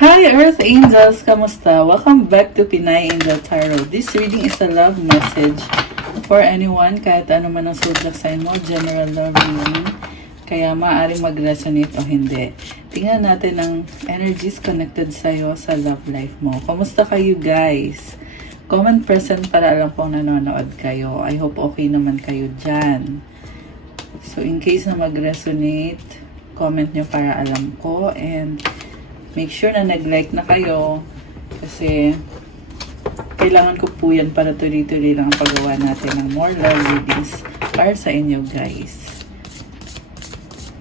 Hi Earth Angels! Kamusta? Welcome back to Pinay Angel Tarot. This reading is a love message for anyone, kahit ano man ang zodiac sign mo, general love reading. Kaya maaaring mag-resonate o hindi. Tingnan natin ang energies connected sa'yo sa love life mo. Kamusta kayo guys? Comment present para alam kong nanonood kayo. I hope okay naman kayo dyan. So in case na mag-resonate, comment nyo para alam ko, and make sure na nag-like na kayo kasi kailangan ko po yan para tuloy-tuloy lang ang paggawa natin ng more love readings para sa inyo guys.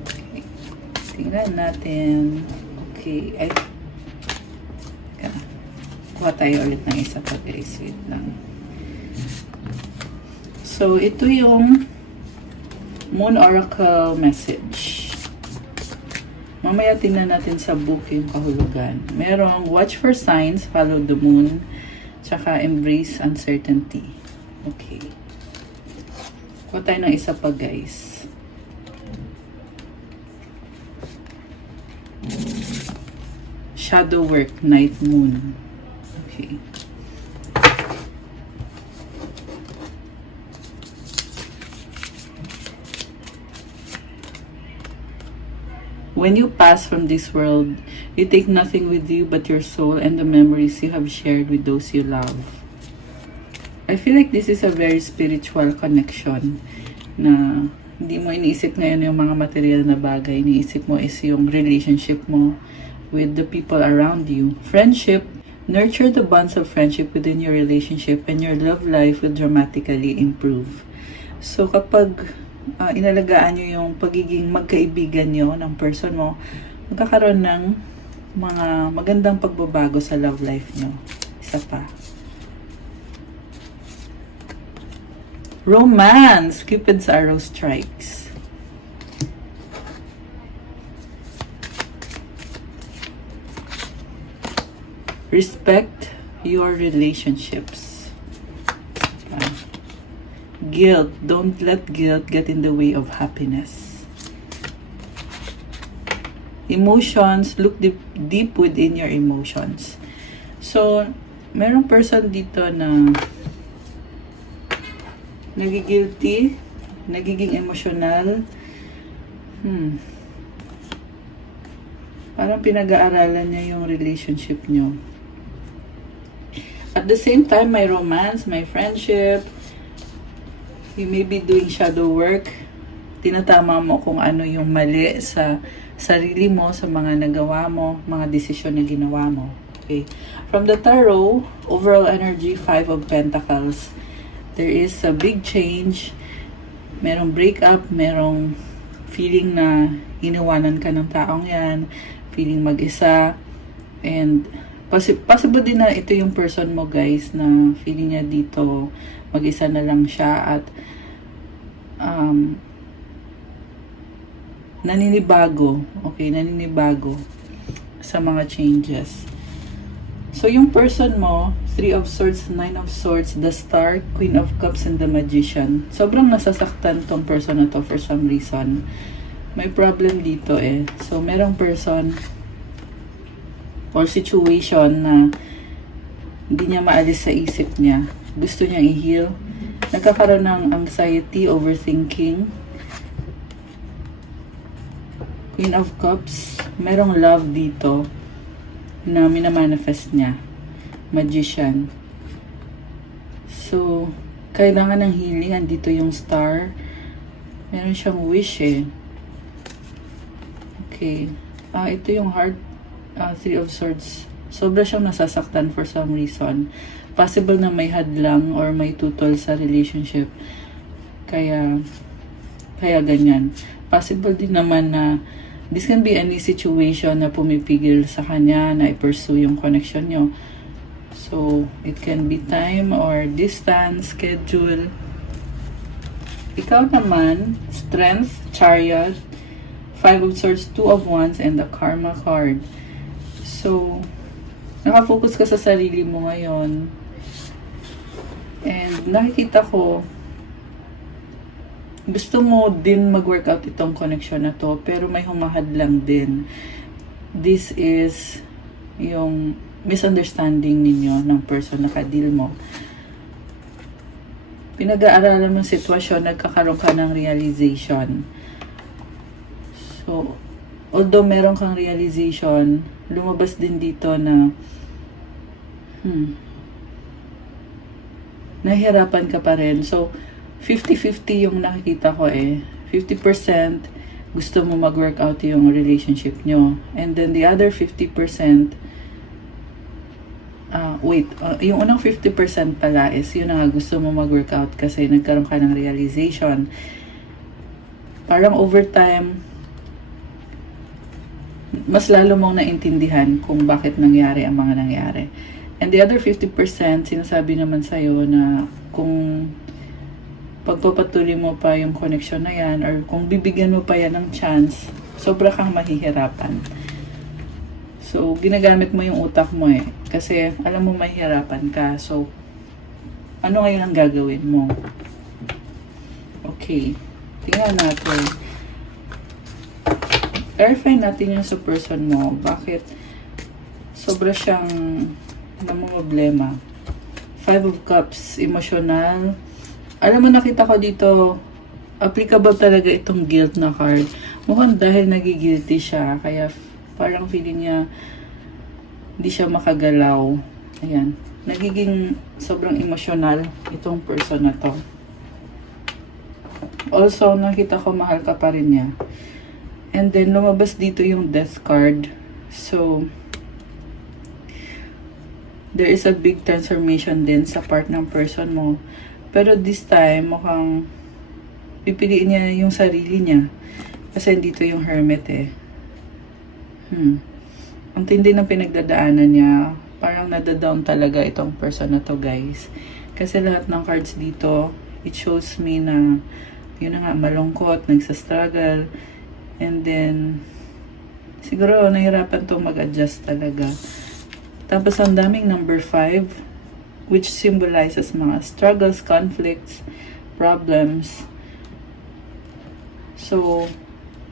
Okay. Tingnan natin. Okay. Ay. Kuha tayo ulit ng isa pa guys. Wait lang. So, ito yung Moon Oracle message. Mamaya tingnan natin sa book yung kahulugan. Merong watch for signs, follow the moon, tsaka embrace uncertainty. Okay. Kuha tayo ng isa pa guys. Shadow work, night moon. Okay. When you pass from this world, you take nothing with you but your soul and the memories you have shared with those you love. I feel like this is a very spiritual connection na hindi mo iniisip ngayon yung mga material na bagay. Iniisip mo is yung relationship mo with the people around you. Friendship, nurture the bonds of friendship within your relationship and your love life will dramatically improve. So kapag inalagaan nyo yung pagiging magkaibigan nyo ng person mo, magkakaroon ng mga magandang pagbabago sa love life nyo. Isa pa. Romance! Cupid's arrow strikes. Respect your relationships. Guilt. Don't let guilt get in the way of happiness. Emotions. Look deep within your emotions. So, merong person dito na nagigilty, nagiging emotional. Parang pinag-aaralan niya yung relationship niyo. At the same time, may romance, may friendship. You may be doing shadow work. Tinatama mo kung ano yung mali sa sarili mo, sa mga nagawa mo, mga desisyon na ginawa mo. Okay. From the tarot, overall energy, 5 of Pentacles. There is a big change. Merong breakup, merong feeling na iniwanan ka ng taong yan, feeling mag-isa, and possible din na ito yung person mo guys na feeling niya dito mag-isa na lang siya at naninibago. Okay, naninibago sa mga changes. So, yung person mo, 3 of Swords, 9 of Swords, the Star, Queen of Cups, and the Magician. Sobrang nasasaktan tong person na to for some reason. May problem dito eh. So, merong person or situation na hindi niya maalis sa isip niya. Gusto niya i-heal. Nagkakaroon ng anxiety, overthinking. Queen of Cups. Merong love dito na minamanifest niya. Magician. So, kailangan ng healing. Andito yung Star. Meron siyang wish eh. Okay. Ito yung heart. 3 of Swords. Sobra siyang nasasaktan for some reason. Possible na may hadlang or may tutol sa relationship. Kaya ganyan. Possible din naman na this can be any situation na pumipigil sa kanya na i-pursue yung connection nyo. So, it can be time or distance, schedule. Ikaw naman, Strength, Chariot, 5 of Swords, 2 of Wands, and the Karma card. So, nakafocus ka sa sarili mo ngayon. And nakikita ko, gusto mo din mag-workout itong connection na to, pero may humahadlang din. This is yung misunderstanding ninyo ng person na ka-deal mo. Pinag-aaralan mo sitwasyon, nagkakaroon ka ng realization. So, although meron kang realization, lumabas din dito na nahihirapan ka pa rin. So, 50-50 yung nakikita ko eh. 50% gusto mo mag-workout yung relationship nyo. And then the other 50%, yung unang 50% pala is yun na nga, gusto mo mag-workout kasi nagkaroon ka ng realization. Parang over time, mas lalo mong naintindihan kung bakit nangyari ang mga nangyari. And the other 50%, sinasabi naman sa'yo na kung pagpapatuloy mo pa yung connection na yan or kung bibigyan mo pa yan ng chance, sobra kang mahihirapan. So, ginagamit mo yung utak mo eh. Kasi alam mo mahihirapan ka. So, ano ngayon ang gagawin mo? Okay. Tingnan natin. Verify natin yung sa person mo. Bakit sobra siyang namumblema. 5 of Cups, emotional. Alam mo, nakita ko dito, applicable talaga itong guilt na card. Mukhang dahil nagigilty siya, kaya parang feeling niya hindi siya makagalaw. Ayan. Nagiging sobrang emotional itong person na to. Also, nakita ko mahal ka pa rin niya. And then, lumabas dito yung death card. So, there is a big transformation din sa part ng person mo. Pero this time, mukhang pipiliin niya yung sarili niya. Kasi dito yung hermit eh. Ang tindi ng pinagdadaanan niya. Parang nadadown talaga itong person na to, guys. Kasi lahat ng cards dito, it shows me na yun na nga, malungkot, nagsastruggle. And then, siguro nahirapan to mag-adjust talaga. Tapos ang daming number 5, which symbolizes mga struggles, conflicts, problems. So,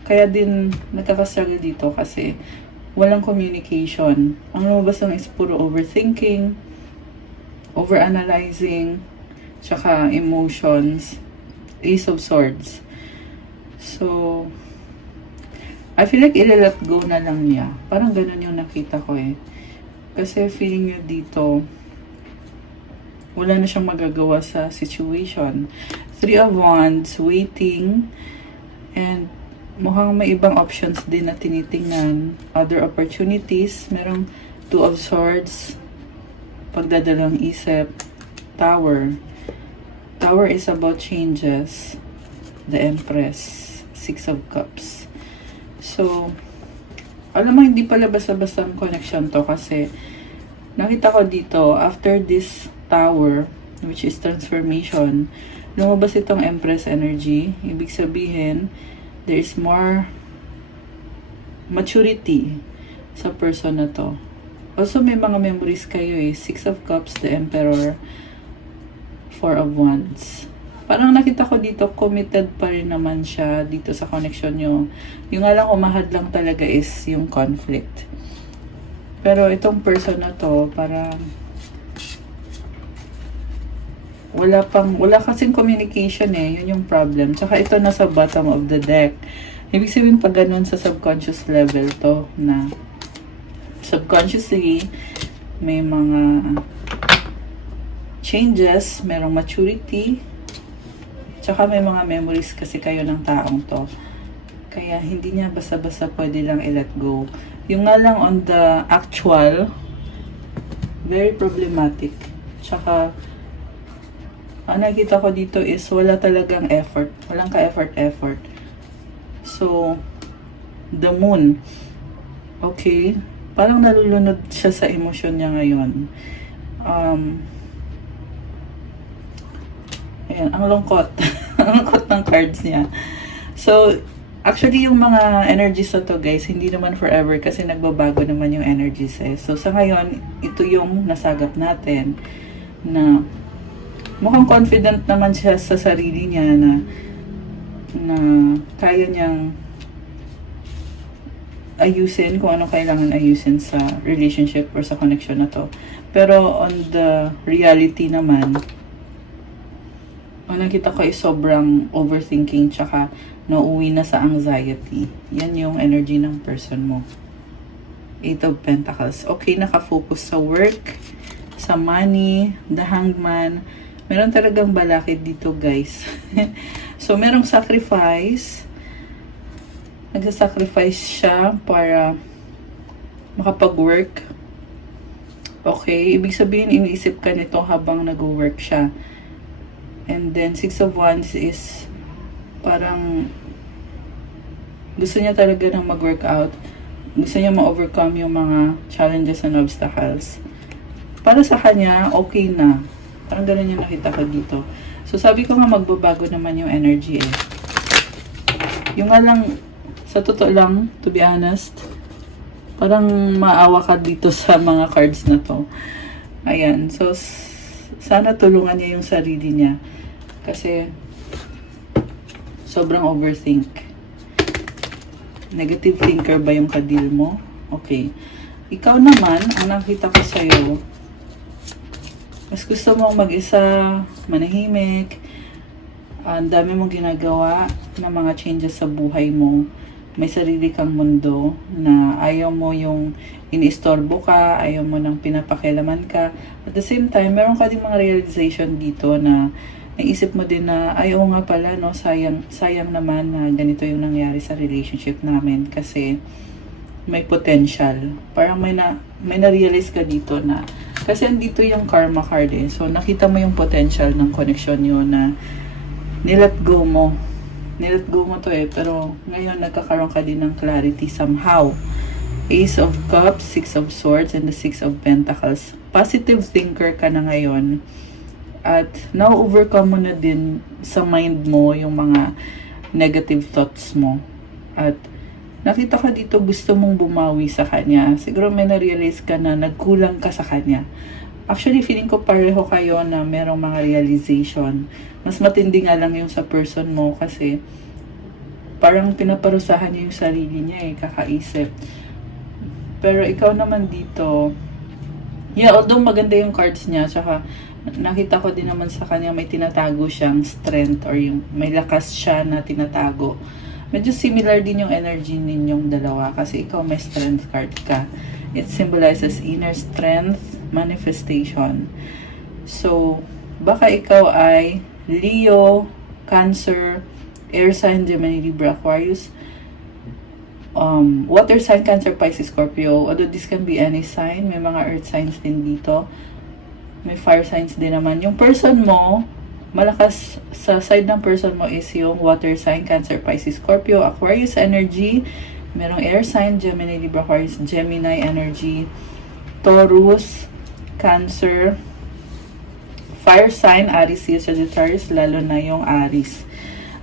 kaya din nagkakastruggle dito kasi walang communication. Ang lumabas lang is puro overthinking, overanalyzing, tsaka emotions, Ace of Swords. So, I feel like i-let go na lang niya. Parang ganun yung nakita ko eh. Kasi feeling niya dito, wala na siyang magagawa sa situation. 3 of Wands, waiting, and mukhang may ibang options din na tinitingnan. Other opportunities, merong 2 of Swords, pagdadalang isip, Tower. Tower is about changes. The Empress, 6 of Cups. So, alam mo, hindi pala basta-basta ang connection to kasi nakita ko dito, after this Tower, which is transformation, lumabas itong Empress energy. Ibig sabihin, there is more maturity sa person na to. Also, may mga memories kayo eh. 6 of Cups, the Emperor, 4 of Wands. Parang nakita ko dito, committed pa rin naman siya dito sa connection nyo. Yung nga lang umahad lang talaga is yung conflict. Pero itong person na to, parang wala kasing communication eh. Yun yung problem. Tsaka ito nasa bottom of the deck. Ibig sabihin pag ganun sa subconscious level to, na subconsciously may mga changes, merong maturity, tsaka may mga memories kasi kayo ng taong to. Kaya hindi niya basta-basta pwede lang i-let go. Yung nga lang on the actual, very problematic. Tsaka ang nakita ko dito is wala talagang effort. Walang ka-effort. So, the moon. Okay. Parang nalulunod siya sa emosyon niya ngayon. Ayan, ang lungkot. Ang lungkot ng cards niya. So, actually, yung mga energies na to, guys, hindi naman forever kasi nagbabago naman yung energies eh. So, sa ngayon, ito yung nasagap natin na mukhang confident naman siya sa sarili niya na kaya niyang ayusin kung ano kailangan ayusin sa relationship or sa connection na to. Pero on the reality naman, ang nakita ko is sobrang overthinking tsaka nauuwi na sa anxiety. Yan yung energy ng person mo. Eight of Pentacles. Okay, nakafocus sa work, sa money, the Hangman. Meron talagang balakid dito, guys. So, merong sacrifice. Nagsasacrifice siya para makapag-work. Okay, ibig sabihin, iniisip ka nito habang nag-work siya. And then, Six of Wands is parang gusto niya talaga ng mag-workout. Gusto niya ma-overcome yung mga challenges and obstacles. Para sa kanya, okay na. Parang gano'n yung nakita ko dito. So, sabi ko nga magbabago naman yung energy eh. Yung nga lang, sa totoo lang, to be honest, parang maawa ka dito sa mga cards na to. Ayan. So, sana tulungan niya yung sarili niya. Kasi, sobrang overthink. Negative thinker ba yung kadil mo? Okay. Ikaw naman, ang nakita ko sa'yo, mas gusto mong mag-isa, manahimik, ang dami mong ginagawa na mga changes sa buhay mo. May sarili kang mundo na ayaw mo yung iniistorbo ka, ayaw mo nang pinapakialaman ka. At the same time, meron ka din mga realization dito na naisip mo din na, ayaw nga pala, no, sayang naman na ganito yung nangyari sa relationship namin kasi may potential. Parang may na-realize ka dito na, kasi andito yung karma card eh. So, nakita mo yung potential ng connection nyo na nilet go mo. Nilet go mo to eh. Pero ngayon, nagkakaroon ka din ng clarity somehow. Ace of Cups, Six of Swords, and the Six of Pentacles. Positive thinker ka na ngayon. At na-overcome mo na din sa mind mo yung mga negative thoughts mo. At nakita ka dito, gusto mong bumawi sa kanya. Siguro may na-realize ka na nagkulang ka sa kanya. Actually, feeling ko pareho kayo na merong mga realization. Mas matindi nga lang yung sa person mo kasi parang pinaparusahan niya yung sarili niya eh, kakaisip. Pero ikaw naman dito, yeah, although maganda yung cards niya, tsaka nakita ko din naman sa kanya may tinatago siyang strength or yung may lakas siya na tinatago. Medyo similar din yung energy ninyong dalawa kasi ikaw may strength card ka. It symbolizes inner strength, manifestation. So, baka ikaw ay Leo, Cancer, Air sign, Gemini, Libra, Aquarius, water sign, Cancer, Pisces, Scorpio. Although this can be any sign, may mga earth signs din dito. May fire signs din naman. Yung person mo, malakas sa side ng person mo is yung water sign, Cancer, Pisces, Scorpio, Aquarius energy. Merong air sign, Gemini, Libra, Aquarius, Gemini energy, Taurus, Cancer, fire sign, Aries, Sagittarius, lalo na yung Aries.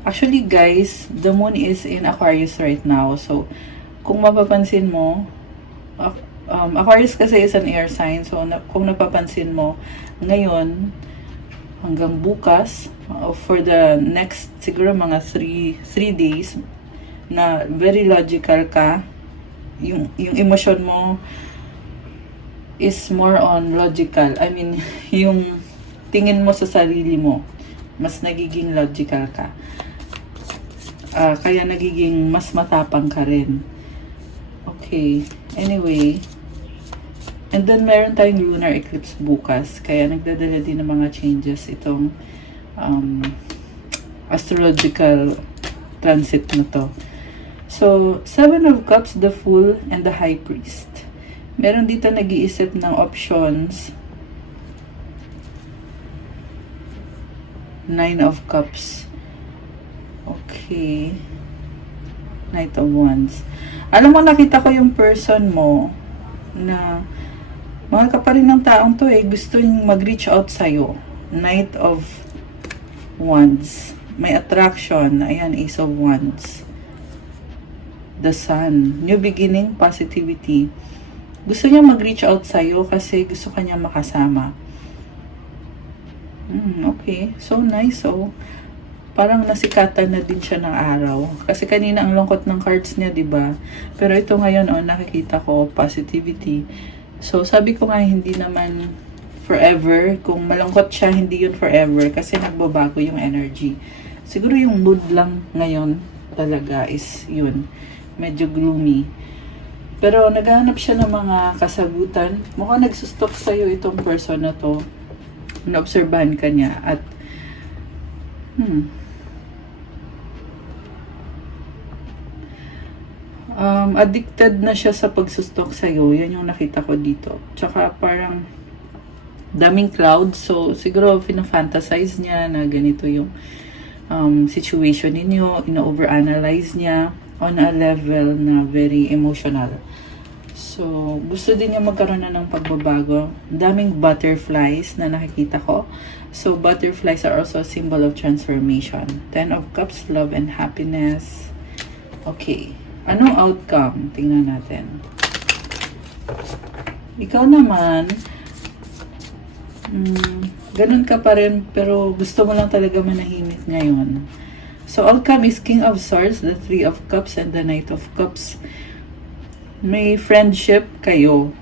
Actually guys, the moon is in Aquarius right now. So, kung mapapansin mo, Aquarius kasi is an air sign. So, kung napapansin mo, ngayon, hanggang bukas, for the next, siguro mga 3 days, na very logical ka. Yung emosyon mo is more on logical. I mean, yung tingin mo sa sarili mo, mas nagiging logical ka. Kaya nagiging mas matapang ka rin. Okay. Anyway, and then meron tayong lunar eclipse bukas. Kaya nagdadala din ng mga changes itong astrological transit na to. So, Seven of Cups, the Fool, and the High Priest. Meron dito nag-iisip ng options. Nine of Cups. Okay. Knight of Wands. Alam mo, nakita ko yung person mo na mga ka pa rin ng taong to eh, gusto yung mag-reach out sa'yo. Knight of Wands. May attraction. Ayan, Ace of Wands. The Sun. New beginning, positivity. Gusto niya mag-reach out sa'yo kasi gusto kanya makasama. Okay. So nice. So, parang nasikatan na din siya ng araw. Kasi kanina ang lungkot ng cards niya, 'di ba? Pero ito ngayon, nakikita ko positivity. So, sabi ko nga, hindi naman forever. Kung malungkot siya, hindi yun forever. Kasi nagbabago yung energy. Siguro yung mood lang ngayon talaga is yun. Medyo gloomy. Pero naghahanap siya ng mga kasagutan. Mukhang nagsustok sa'yo itong person na to. Naobserbahan ka niya. At, addicted na siya sa pagsustok sa'yo. Yan yung nakita ko dito. Tsaka parang daming clouds. So, siguro fina-fantasize niya na ganito yung situation ninyo. Ina-overanalyze niya on a level na very emotional. So, gusto din niya magkaroon na ng pagbabago. Daming butterflies na nakikita ko. So, butterflies are also a symbol of transformation. 10 of Cups, love and happiness. Okay. Anong outcome? Tingnan natin. Ikaw naman, ganun ka pa rin, pero gusto mo lang talaga manahimik ngayon. So, outcome is King of Swords, the 3 of Cups, and the Knight of Cups. May friendship kayong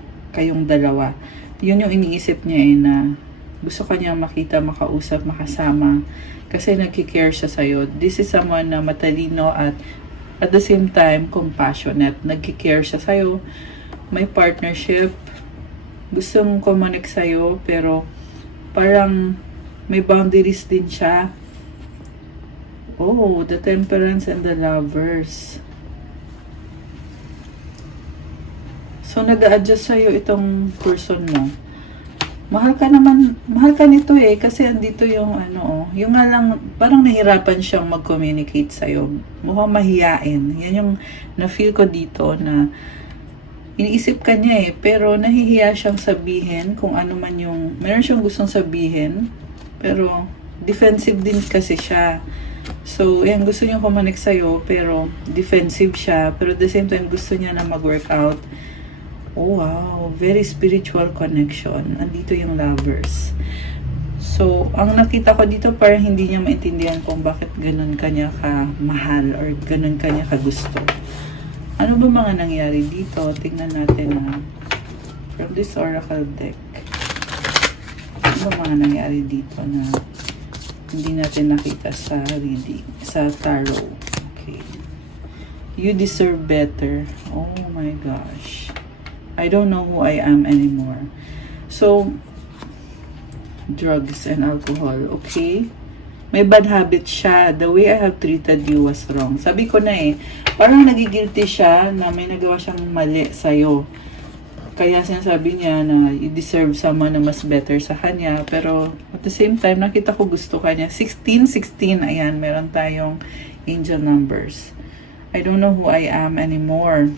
dalawa. Yun yung iniisip niya na gusto ka niya makita, makausap, makasama. Kasi nagkikare siya sa'yo. This is someone na matalino at the same time, compassionate. Nagkikare siya sa'yo. May partnership. Gustong kumonek sa'yo, pero parang may boundaries din siya. Oh, the Temperance and the Lovers. So, nag-a-adjust sa'yo itong person mo. Mahal ka nito kasi andito yung yung nga lang, parang nahirapan siyang mag-communicate sa'yo. Mukhang mahiyain. Yan yung na-feel ko dito na iniisip ka niya pero nahihiya siyang sabihin kung ano man yung, meron siyang gustong sabihin, pero defensive din kasi siya. So, yan, gusto niya kumanik sa'yo, pero defensive siya, pero at the same time, gusto niya na mag-workout. Oh, wow. Very spiritual connection. Andito yung Lovers. So, ang nakita ko dito, parang hindi niya maintindihan kung bakit ganun kanya ka-mahal or ganun kanya ka-gusto. Ano ba mga nangyari dito? Tingnan natin from this oracle deck. Ano ba mga nangyari dito na hindi natin nakita sa reading, sa tarot? Okay. You deserve better. Oh my gosh. I don't know who I am anymore. So, drugs and alcohol, okay? May bad habit siya. The way I have treated you was wrong. Sabi ko na parang nagigilty siya na may nagawa siyang mali sa'yo. Kaya sinasabi niya na you deserve someone na mas better sa kanya. Pero at the same time, nakita ko gusto ka niya. 16, ayan, meron tayong angel numbers. I don't know who I am anymore.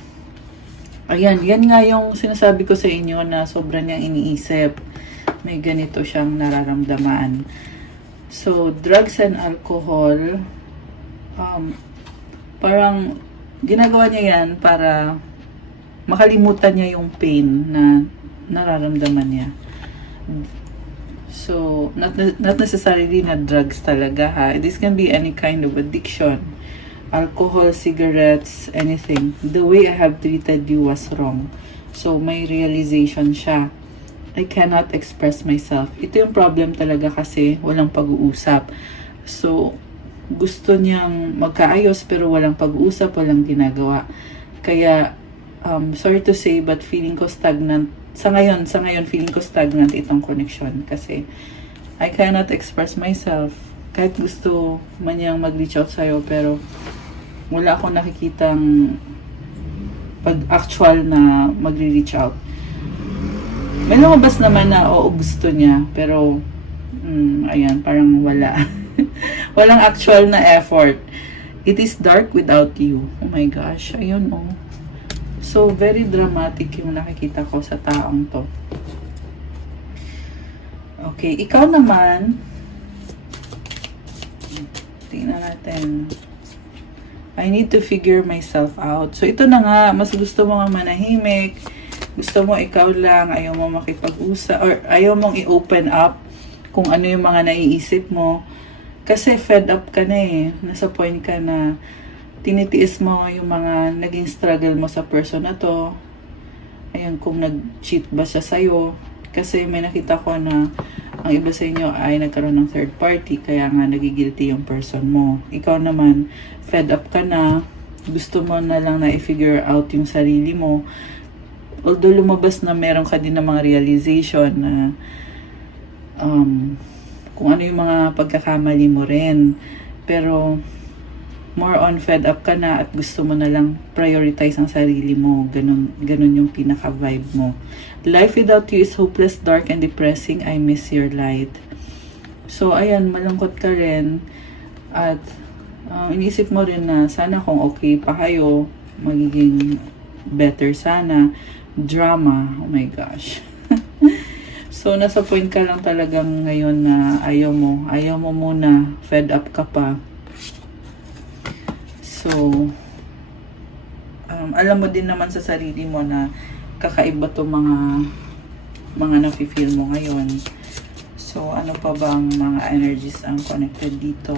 Ayan, yan nga yung sinasabi ko sa inyo na sobrang niyang iniisip. May ganito siyang nararamdaman. So, drugs and alcohol, parang ginagawa niya yan para makalimutan niya yung pain na nararamdaman niya. So, not necessarily na drugs talaga ha. This can be any kind of addiction. Alcohol, cigarettes, anything. The way I have treated you was wrong. So, may realization siya. I cannot express myself. Ito yung problem talaga kasi walang pag-uusap. So, gusto niyang magkaayos pero walang pag-uusap, walang ginagawa. Kaya, sorry to say but feeling ko stagnant. Sa ngayon feeling ko stagnant itong connection kasi I cannot express myself. Kahit gusto man niyang mag-reach out sa'yo pero wala akong nakikitang pag-actual na magre-reach out. May lumabas naman na gusto niya, pero ayan, parang wala. Walang actual na effort. It is dark without you. Oh my gosh, ayun So, very dramatic yung nakikita ko sa taong to. Okay, ikaw naman, tingnan natin. I need to figure myself out. So, ito na nga, mas gusto mo nga manahimik, gusto mo ikaw lang, ayaw mo makipag-usap, or ayaw mong i-open up kung ano yung mga naiisip mo. Kasi fed up ka na eh. Nasa point ka na tinitiis mo yung mga naging struggle mo sa person na to. Ayan, kung nag-cheat ba siya sa'yo. Kasi may nakita ko na ang iba sa inyo ay nagkaroon ng third party, kaya nga nagigilty yung person mo. Ikaw naman, fed up ka na, gusto mo na lang na i-figure out yung sarili mo. Although lumabas na meron ka din ng mga realization na kung ano yung mga pagkakamali mo rin. Pero more on fed up ka na at gusto mo na lang prioritize ang sarili mo. Ganun yung pinaka-vibe mo. Life without you is hopeless, dark, and depressing. I miss your light. So, ayan, malungkot ka rin. At inisip mo rin na sana kung okay pa kayo, magiging better sana. Drama. Oh my gosh. So, nasa point ka lang talagang ngayon na ayaw mo muna, fed up ka pa. So, alam mo din naman sa sarili mo na kakaiba to mga nafe-feel mo ngayon. So, ano pa bang mga energies ang connected dito?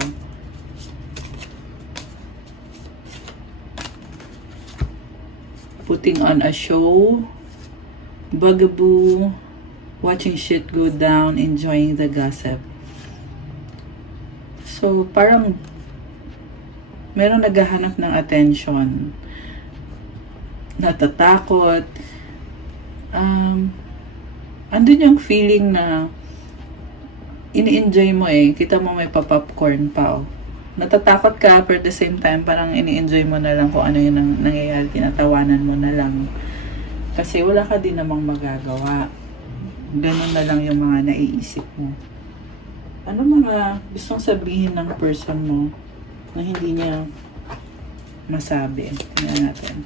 Putting on a show, bugaboo, watching shit go down, enjoying the gossip. So, parang merong naghahanap ng attention, natatakot, andun yung feeling na ini-enjoy mo eh, kita mo may pa-popcorn pa oh. Natatakot ka, pero at the same time, parang ini-enjoy mo na lang kung ano yung nangyayari, tinatawanan mo na lang. Kasi wala ka din namang magagawa. Ganun na lang yung mga naiisip mo. Ano mga gustong sabihin ng person mo na hindi niya masabi? Tingnan natin.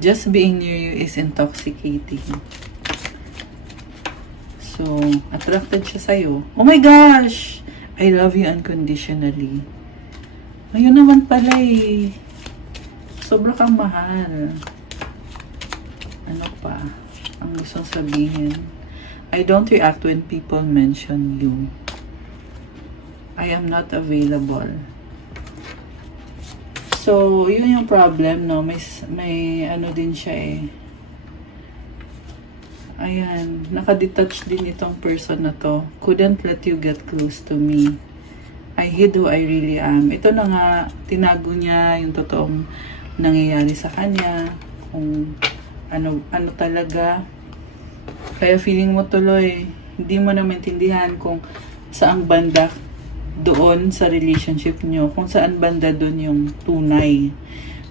Just being near you is intoxicating. So, attracted siya sa'yo. Oh my gosh! I love you unconditionally. Ayun naman pala eh. Sobra kang mahal. Ano pa? Ang gustong sabihin. I don't react when people mention you. I am not available. So, yun yung problem, no? May ano din siya eh. Ayan. Nakadetach din itong person na to. Couldn't let you get close to me. I hid who I really am. Ito na nga, tinago niya yung totoong nangyayari sa kanya. Kung ano talaga. Kaya feeling mo tuloy, hindi mo na maintindihan kung saang banda doon sa relationship nyo. Kung saan banda doon yung tunay.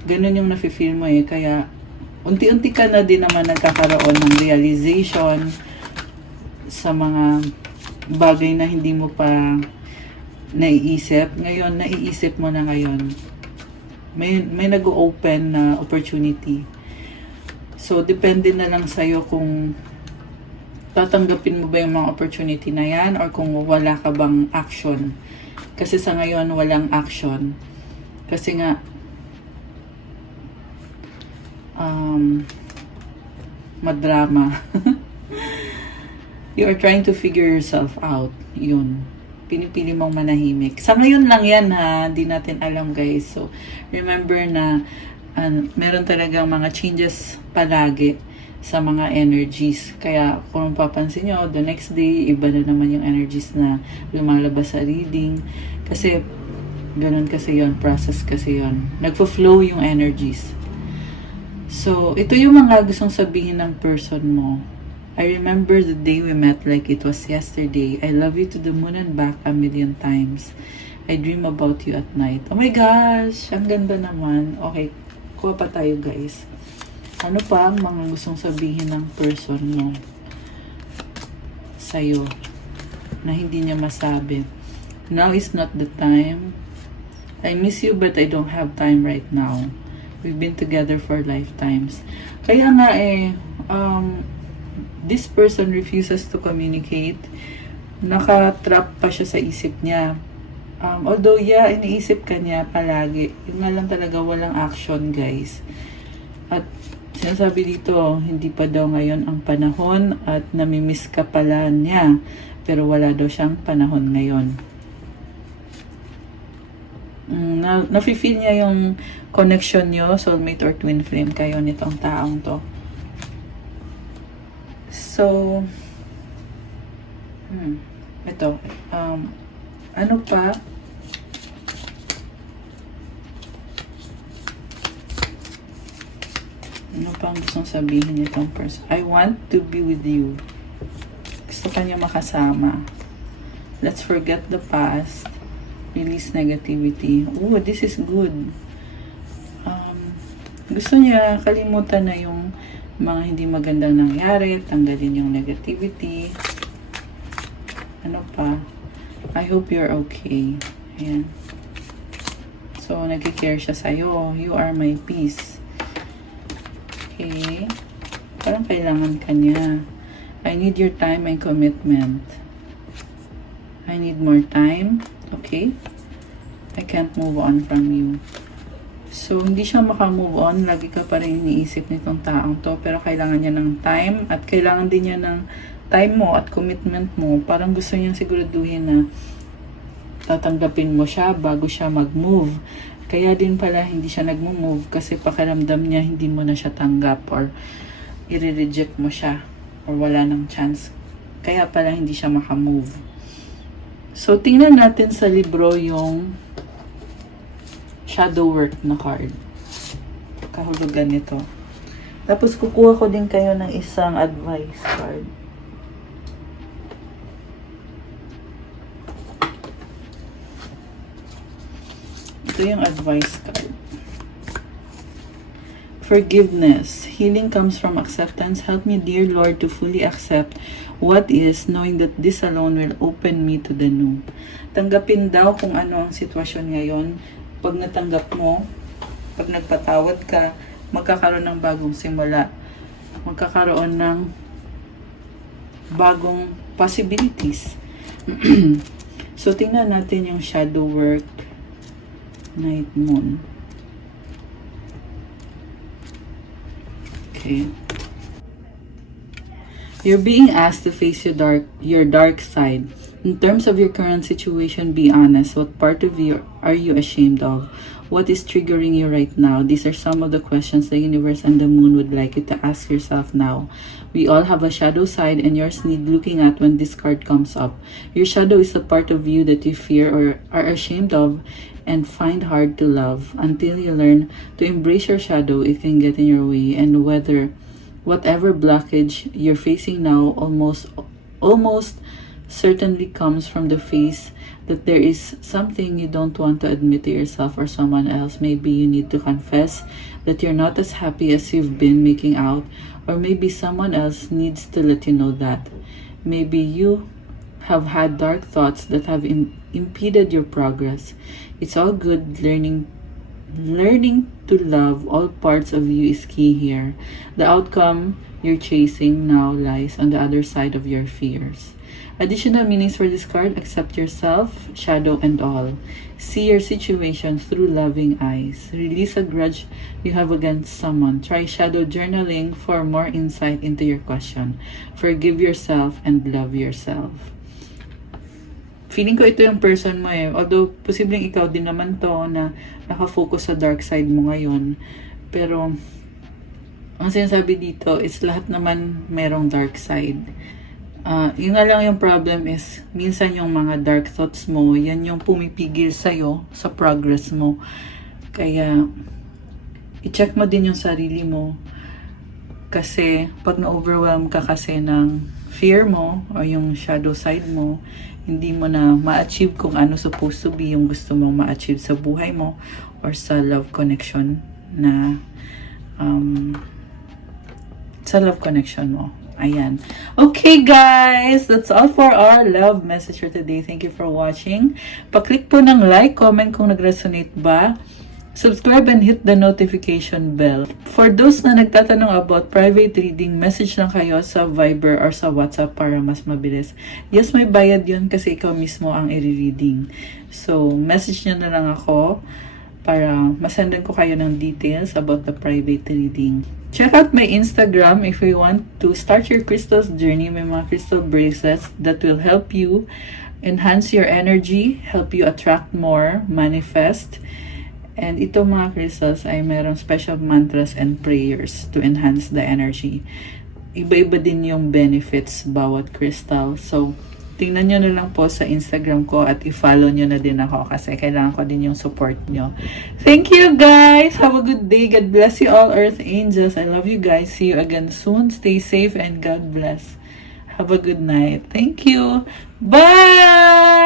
Ganun yung nafe-feel mo eh. Kaya, unti-unti ka na din naman nagkakaroon ng realization sa mga bagay na hindi mo pa naiisip. Ngayon, naiisip mo na ngayon. May nag-open na opportunity. So, depende na lang sa'yo kung tatanggapin mo ba yung mga opportunity na yan or kung wala ka bang action. Kasi sa ngayon, walang action. Kasi nga, madrama. You are trying to figure yourself out. Yun. Pinipili mong manahimik. Sa ngayon lang yan ha. Di natin alam guys. So, remember na meron talagang mga changes palagi sa mga energies. Kaya kung papansin nyo, the next day, iba na naman yung energies na lumalabas sa reading. Kasi, ganun kasi yon, process kasi yon. Nagfo-flow yung energies. So, ito yung mga gustong sabihin ng person mo. I remember the day we met like it was yesterday. I love you to the moon and back a million times. I dream about you at night. Oh my gosh! Ang ganda naman. Okay, kuha pa tayo guys. Ano pa ang mga gustong sabihin ng person mo sa'yo na hindi niya masabi? Now is not the time. I miss you but I don't have time right now. We've been together for lifetimes. Kaya nga this person refuses to communicate. Nakatrap pa siya sa isip niya. Although, yeah, iniisip ka niya palagi. Yung nga lang talaga walang action, guys. At Sinasabi dito, hindi pa daw ngayon ang panahon at namimiss ka pala niya. Pero wala daw siyang panahon ngayon. Nafe-feel niya yung connection niyo, soulmate or twin flame kayo nitong taong to. So, ito, ano pa? Ano pa ang gustong sabihin nitong person? I want to be with you. Gusto ka niya makasama. Let's forget the past. Release negativity. Oh, this is good. Gusto niya kalimutan na yung mga hindi magandang nangyari. Tanggalin yung negativity. Ano pa? I hope you're okay. Ayan. So, nag-care siya sa'yo. You are my peace. Okay. Parang kailangan ka niya. I need your time and commitment. I need more time. Okay? I can't move on from you. So, hindi siya makamove on. Lagi ka pa rin iniisip nitong taong to. Pero kailangan niya ng time. At kailangan din niya ng time mo at commitment mo. Parang gusto niyang siguraduhin na tatanggapin mo siya bago siya mag-move. Kaya din pala hindi siya nag-move. Kasi pakiramdam niya hindi mo na siya tanggap. Or i-reject mo siya. Or wala ng chance. Kaya pala hindi siya makamove. So, tingnan natin sa libro yung shadow work na card. Kahulugan nito. Tapos, kukuha ko din kayo ng isang advice card. Ito yung advice card. Forgiveness. Healing comes from acceptance. Help me, dear Lord, to fully accept what is, knowing that this alone will open me to the new. Tanggapin daw kung ano ang sitwasyon ngayon. Pag natanggap mo, pag nagpatawad ka, magkakaroon ng bagong simula. Magkakaroon ng bagong possibilities. So, tingnan natin yung shadow work, night moon. Okay. You're being asked to face your dark side. In terms of your current situation, be honest. What part of you are you ashamed of? What is triggering you right now? These are some of the questions the universe and the moon would like you to ask yourself now. We all have a shadow side, and yours need looking at when this card comes up. Your shadow is the part of you that you fear or are ashamed of and find hard to love. Until you learn to embrace your shadow, it can get in your way, and whatever blockage you're facing now almost certainly comes from the face that there is something you don't want to admit to yourself or someone else. Maybe you need to confess that you're not as happy as you've been making out, or maybe someone else needs to let you know that. Maybe you have had dark thoughts that have impeded your progress. It's all good. Learning to love all parts of you is key here. The outcome you're chasing now lies on the other side of your fears. Additional meanings for this card: accept yourself, shadow and all. See your situation through loving eyes. Release a grudge you have against someone. Try shadow journaling for more insight into your question. Forgive yourself and love yourself. Feeling ko ito yung person mo eh. Although, posibleng ikaw din naman to na nakafocus sa dark side mo ngayon. Pero, ang sinasabi dito is lahat naman merong dark side. Yun nga lang yung problem is, minsan yung mga dark thoughts mo, yan yung pumipigil sa'yo sa progress mo. Kaya, i-check mo din yung sarili mo. Kasi, pag na-overwhelm ka kasi ng fear mo, o yung shadow side mo, hindi mo na ma-achieve kung ano supposed to be yung gusto mong ma-achieve sa buhay mo or sa love connection na sa love connection mo. Ayan. Okay guys, that's all for our love message for today. Thank you for watching. Pa-click po ng like, comment kung nag-resonate ba. Subscribe and hit the notification bell. For those na nagtatanong about private reading, message lang kayo sa Viber or sa WhatsApp para mas mabilis. Yes, may bayad yun kasi ikaw mismo ang i-reading. So, message nyo na lang ako. para masendan ko kayo ng details about the private reading. Check out my Instagram if you want to start your crystals journey. May mga crystal bracelets that will help you enhance your energy, help you attract more, manifest. And itong mga crystals ay merong special mantras and prayers to enhance the energy. Iba-iba din yung benefits bawat crystal. So, tingnan nyo na lang po sa Instagram ko at i-follow nyo na din ako kasi kailangan ko din yung support nyo. Thank you guys! Have a good day. God bless you all, Earth Angels. I love you guys. See you again soon. Stay safe and God bless. Have a good night. Thank you. Bye!